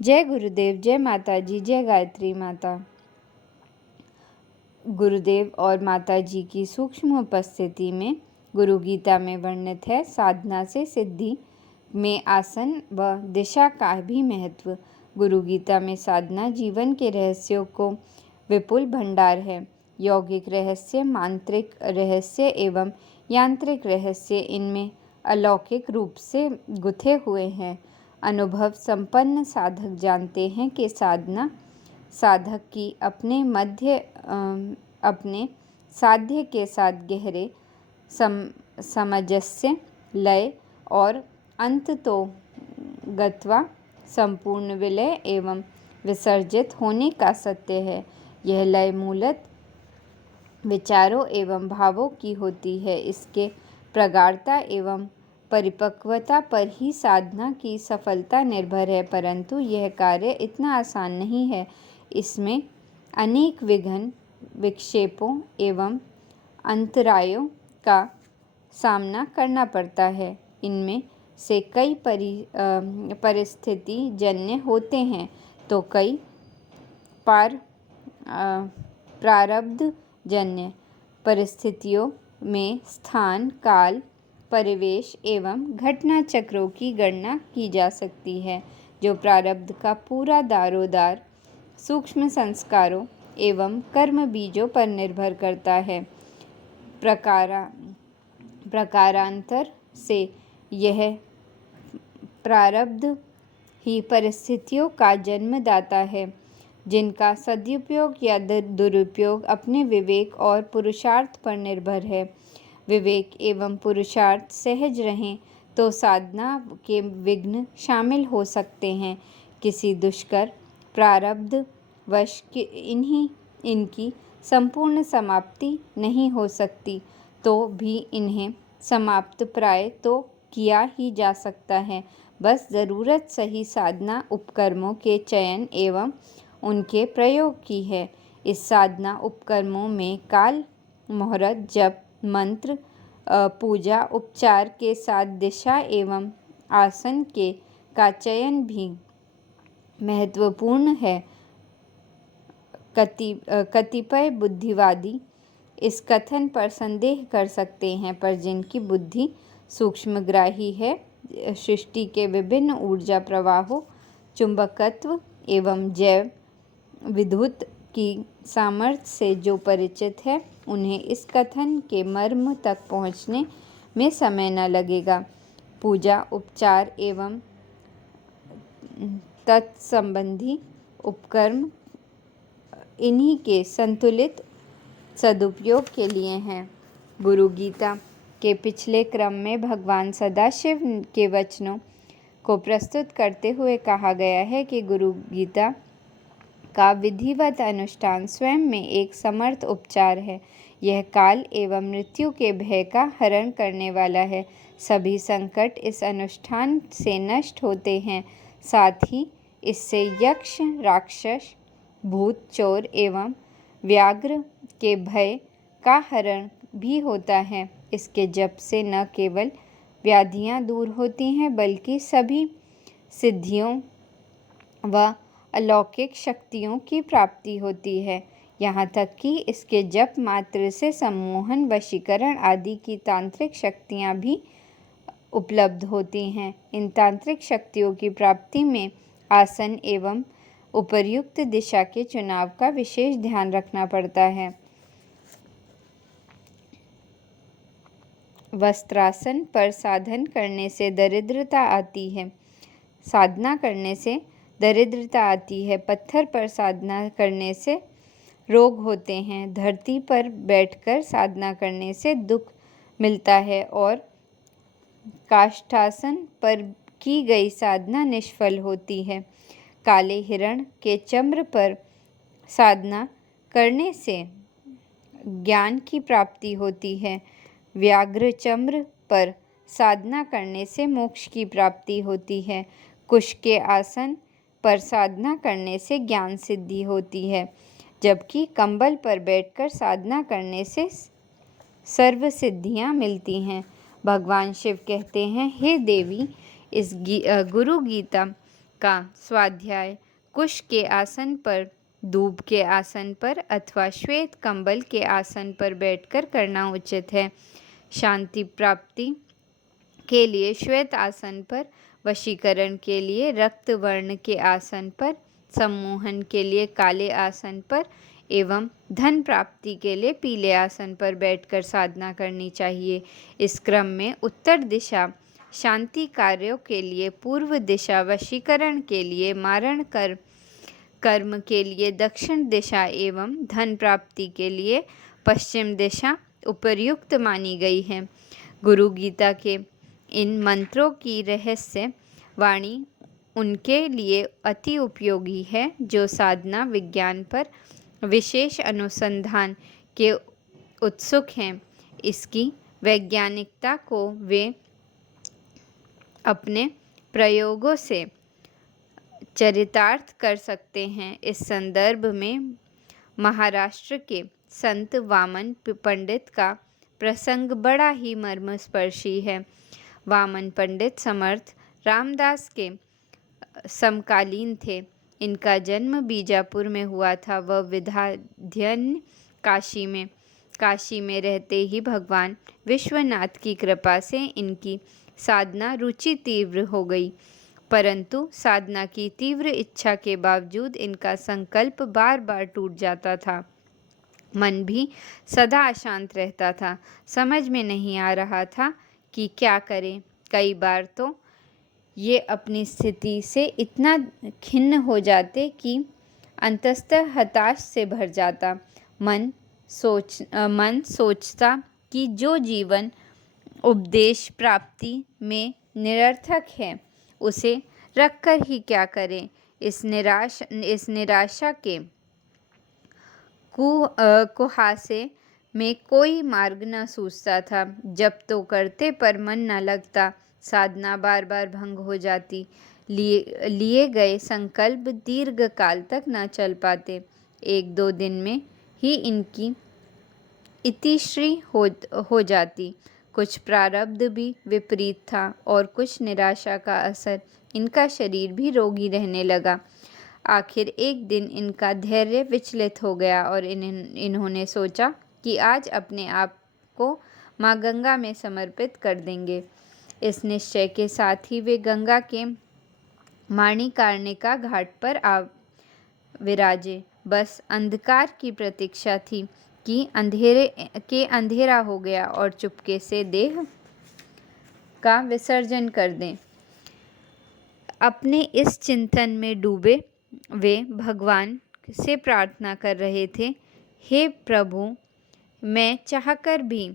जय गुरुदेव, जय माता जी, जय गायत्री माता। गुरुदेव और माता जी की सूक्ष्म उपस्थिति में गुरु गीता में वर्णित है साधना से सिद्धि में आसन व दिशा का भी महत्व। गुरु गीता में साधना जीवन के रहस्यों को विपुल भंडार है। यौगिक रहस्य, मांत्रिक रहस्य एवं यांत्रिक रहस्य इनमें अलौकिक रूप से गुथे हुए हैं। अनुभव संपन्न साधक जानते हैं कि साधना साधक की अपने साध्य के साथ गहरे सामंजस्य, लय और अंत तो गत्वा संपूर्ण विलय एवं विसर्जित होने का सत्य है। यह लय मूलत विचारों एवं भावों की होती है। इसके प्रगाढ़ता एवं परिपक्वता पर ही साधना की सफलता निर्भर है, परंतु यह कार्य इतना आसान नहीं है। इसमें अनेक विघ्न, विक्षेपों एवं अंतरायों का सामना करना पड़ता है। इनमें से कई परिस्थिति जन्य होते हैं तो कई प्रारब्ध जन्य। परिस्थितियों में स्थान, काल, परिवेश एवं घटना चक्रों की गणना की जा सकती है, जो प्रारब्ध का पूरा दारोदार सूक्ष्म संस्कारों एवं कर्म बीजों पर निर्भर करता है। प्रकारांतर से यह प्रारब्ध ही परिस्थितियों का जन्मदाता है, जिनका सदुपयोग या दुरुपयोग अपने विवेक और पुरुषार्थ पर निर्भर है। विवेक एवं पुरुषार्थ सहज रहें तो साधना के विघ्न शामिल हो सकते हैं। किसी दुष्कर प्रारब्ध वश इनकी संपूर्ण समाप्ति नहीं हो सकती, तो भी इन्हें समाप्त प्राय तो किया ही जा सकता है। बस ज़रूरत सही साधना उपकर्मों के चयन एवं उनके प्रयोग की है। इस साधना उपकर्मों में काल, मुहूर्त, जप, मंत्र, पूजा, उपचार के साथ दिशा एवं आसन का चयन भी महत्वपूर्ण है। कतिपय बुद्धिवादी इस कथन पर संदेह कर सकते हैं, पर जिनकी बुद्धि सूक्ष्मग्राही है, सृष्टि के विभिन्न ऊर्जा प्रवाहों, चुंबकत्व एवं जैव विद्युत की सामर्थ्य से जो परिचित है, उन्हें इस कथन के मर्म तक पहुँचने में समय न लगेगा। पूजा, उपचार एवं तत्संबंधी उपकर्म इन्हीं के संतुलित सदुपयोग के लिए हैं। गुरु गीता के पिछले क्रम में भगवान सदाशिव के वचनों को प्रस्तुत करते हुए कहा गया है कि गुरु गीता का विधिवत अनुष्ठान स्वयं में एक समर्थ उपचार है। यह काल एवं मृत्यु के भय का हरण करने वाला है। सभी संकट इस अनुष्ठान से नष्ट होते हैं। साथ ही इससे यक्ष, राक्षस, भूत, चोर एवं व्याघ्र के भय का हरण भी होता है। इसके जप से न केवल व्याधियां दूर होती हैं, बल्कि सभी सिद्धियों व अलौकिक शक्तियों की प्राप्ति होती है। यहाँ तक कि इसके जप मात्र से सम्मोहन, वशीकरण आदि की तांत्रिक शक्तियाँ भी उपलब्ध होती हैं। इन तांत्रिक शक्तियों की प्राप्ति में आसन एवं उपर्युक्त दिशा के चुनाव का विशेष ध्यान रखना पड़ता है। वस्त्रासन पर साधन करने से दरिद्रता आती है। साधना करने से दरिद्रता आती है। पत्थर पर साधना करने से रोग होते हैं। धरती पर बैठकर साधना करने से दुख मिलता है और काष्ठासन पर की गई साधना निष्फल होती है। काले हिरण के चम्र पर साधना करने से ज्ञान की प्राप्ति होती है। व्याघ्र चम्र पर साधना करने से मोक्ष की प्राप्ति होती है। कुश के आसन पर साधना करने से ज्ञान सिद्धि होती है, जबकि कंबल पर बैठकर साधना करने से सर्व सिद्धियां मिलती हैं। भगवान शिव कहते हैं, हे देवी, इस गुरु गीता का स्वाध्याय कुश के आसन पर, दूब के आसन पर अथवा श्वेत कंबल के आसन पर बैठकर करना उचित है। शांति प्राप्ति के लिए श्वेत आसन पर, वशीकरण के लिए रक्त वर्ण के आसन पर, सम्मोहन के लिए काले आसन पर एवं धन प्राप्ति के लिए पीले आसन पर बैठकर साधना करनी चाहिए। इस क्रम में उत्तर दिशा शांति कार्यों के लिए, पूर्व दिशा वशीकरण के लिए, मारण कर्म के लिए दक्षिण दिशा एवं धन प्राप्ति के लिए पश्चिम दिशा उपर्युक्त मानी गई है। गुरु गीता के इन मंत्रों की रहस्य वाणी उनके लिए अति उपयोगी है जो साधना विज्ञान पर विशेष अनुसंधान के उत्सुक हैं। इसकी वैज्ञानिकता को वे अपने प्रयोगों से चरितार्थ कर सकते हैं। इस संदर्भ में महाराष्ट्र के संत वामन पंडित का प्रसंग बड़ा ही मर्मस्पर्शी है। वामन पंडित समर्थ रामदास के समकालीन थे। इनका जन्म बीजापुर में हुआ था। वह विद्याध्ययन काशी में रहते ही भगवान विश्वनाथ की कृपा से इनकी साधना रुचि तीव्र हो गई, परंतु साधना की तीव्र इच्छा के बावजूद इनका संकल्प बार बार टूट जाता था। मन भी सदा अशांत रहता था। समझ में नहीं आ रहा था कि क्या करें। कई बार तो ये अपनी स्थिति से इतना खिन्न हो जाते कि अंततः हताश से भर जाता। मन सोचता कि जो जीवन उपदेश प्राप्ति में निरर्थक है उसे रखकर ही क्या करें। इस निराशा के कुहासे में कोई मार्ग न सूझता था। जब तो करते पर मन न लगता। साधना बार बार भंग हो जाती। लिए गए संकल्प दीर्घ काल तक न चल पाते। एक दो दिन में ही इनकी इतिश्री हो जाती। कुछ प्रारब्ध भी विपरीत था और कुछ निराशा का असर। इनका शरीर भी रोगी रहने लगा। आखिर एक दिन इनका धैर्य विचलित हो गया और इन्होंने सोचा कि आज अपने आप को माँ गंगा में समर्पित कर देंगे। इस निश्चय के साथ ही वे गंगा के माणिकर्णिका घाट पर आ विराजे। बस अंधकार की प्रतीक्षा थी कि अंधेरा हो गया और चुपके से देह का विसर्जन कर दें। अपने इस चिंतन में डूबे वे भगवान से प्रार्थना कर रहे थे, हे प्रभु, मैं चाहकर भी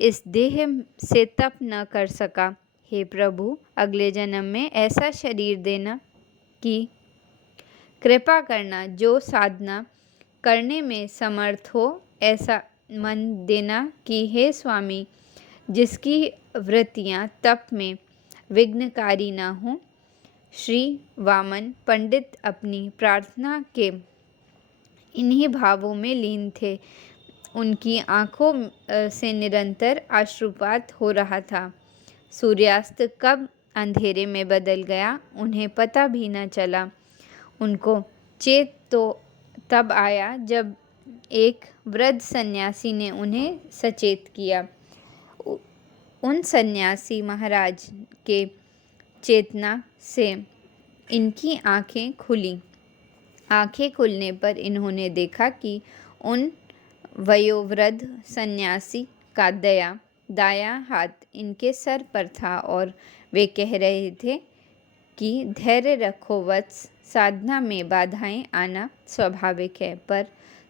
इस देह से तप न कर सका। हे प्रभु, अगले जन्म में ऐसा शरीर देना कि कृपा करना जो साधना करने में समर्थ हो। ऐसा मन देना कि हे स्वामी, जिसकी वृत्तियाँ तप में विघ्नकारी न हों। श्री वामन पंडित अपनी प्रार्थना के इन्हीं भावों में लीन थे। उनकी आँखों से निरंतर अश्रुपात हो रहा था। सूर्यास्त कब अंधेरे में बदल गया उन्हें पता भी न चला। उनको चेत तो तब आया जब एक वृद्ध सन्यासी ने उन्हें सचेत किया। उन सन्यासी महाराज के चेतना से इनकी आँखें खुली। आँखें खुलने पर इन्होंने देखा कि उन वयोवृद्ध सन्यासी का दायां हाथ इनके सर पर था और वे कह रहे थे कि धैर्य रखो वत्स, साधना में बाधाएं आना स्वाभाविक है, पर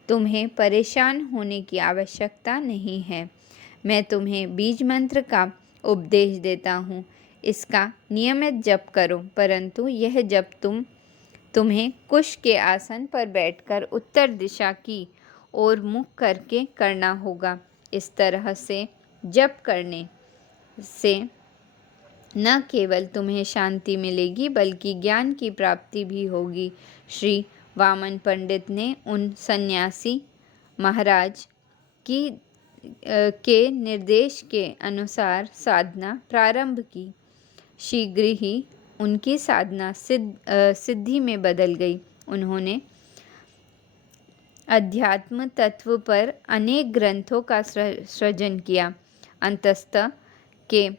तुम्हें परेशान होने की आवश्यकता नहीं है। मैं तुम्हें बीज मंत्र का उपदेश देता हूँ, इसका नियमित जप करो, परंतु यह जप तुम्हें कुश के आसन पर बैठकर उत्तर दिशा की ओर मुख करके करना होगा। इस तरह से जप करने से न केवल तुम्हें शांति मिलेगी बल्कि ज्ञान की प्राप्ति भी होगी। श्री वामन पंडित ने उन सन्यासी महाराज के निर्देश के अनुसार साधना प्रारंभ की। शीघ्र ही उनकी साधना सिद्धि में बदल गई। उन्होंने अध्यात्म तत्व पर अनेक ग्रंथों का सृजन किया। अंततः के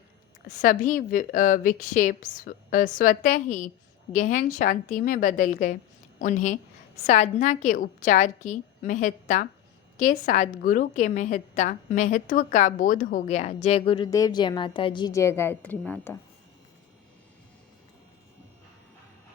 सभी विक्षेप स्वतः ही गहन शांति में बदल गए। उन्हें साधना के उपचार की महत्ता के साथ गुरु के महत्व का बोध हो गया। जय गुरुदेव, जय माता जी, जय गायत्री माता।